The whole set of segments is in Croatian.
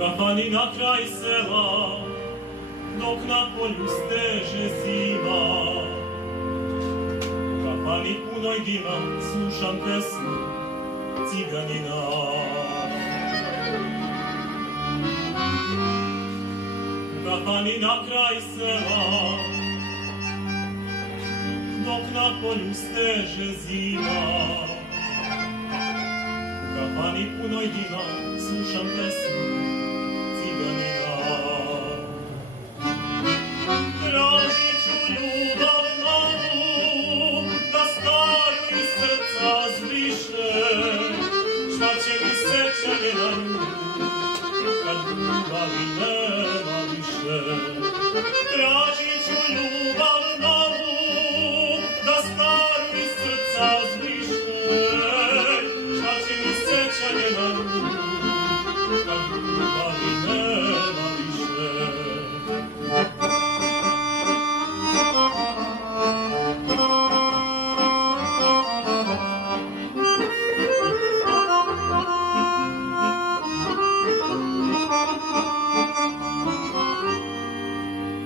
Kafani na kraj sela, dok na polju steže zima. U kafani punoj dima slušam pesmu ciganina. U kafani na kraj sela, dok na polju steže zima. U kafani punoj dima slušam pesmu ciganina. Tražit ću ljubav novu, da staru iz srca zbriše. Šta će mi sećanje na nju, kad ljubavi nema više. Tražit ću ljubav novu, da staru iz srca zbriše. Šta će mi sećanje na nju, kad ljubavi nema više.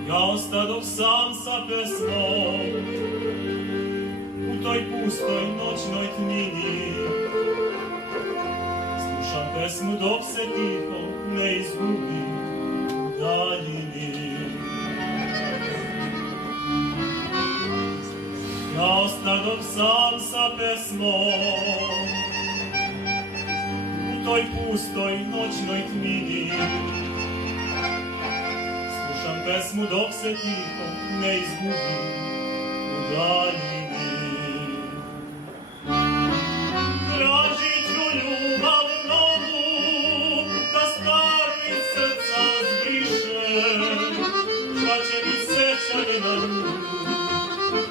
Ja ostadoh sam sa pesmom u toj pustoj noćnoj tmini. Slušam pesmu dok se tiho ne izgubim u daljini. Ja ostadoh sam sa pesmom u toj pustoj noćnoj tmini. Slušam pesmu dok se tiho ne izgubim u daljini. Tražit ću ljubav novu, da staru iz srca zbriše. Šta će mi sećanje na nju,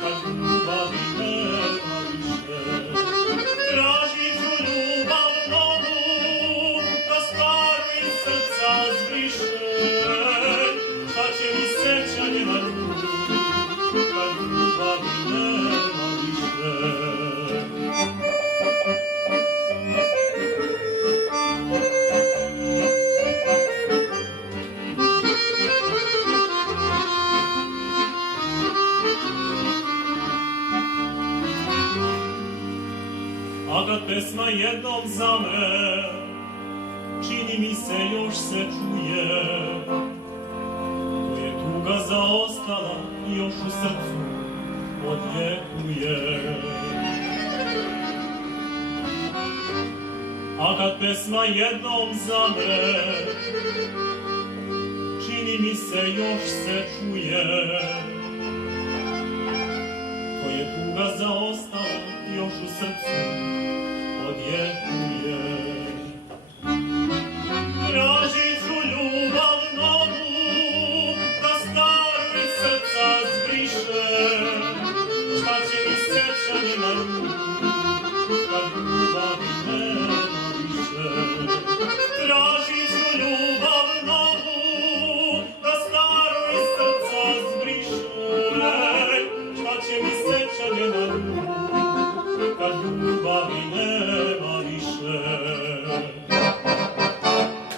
kad ljubavi nema više. Tražit ću ljubav novu, da staru iz srca zbriše. Šta će mi sećanje na nju, kad ljubavi nema više. A kad pesma jednom zamre, čini mi se još se čuje. To je tuga zaostala, još u srcu odjekuje. A kad pesma jednom zamre, čini mi se još se čuje. To je tuga zaostala, još u srcu odjekuje.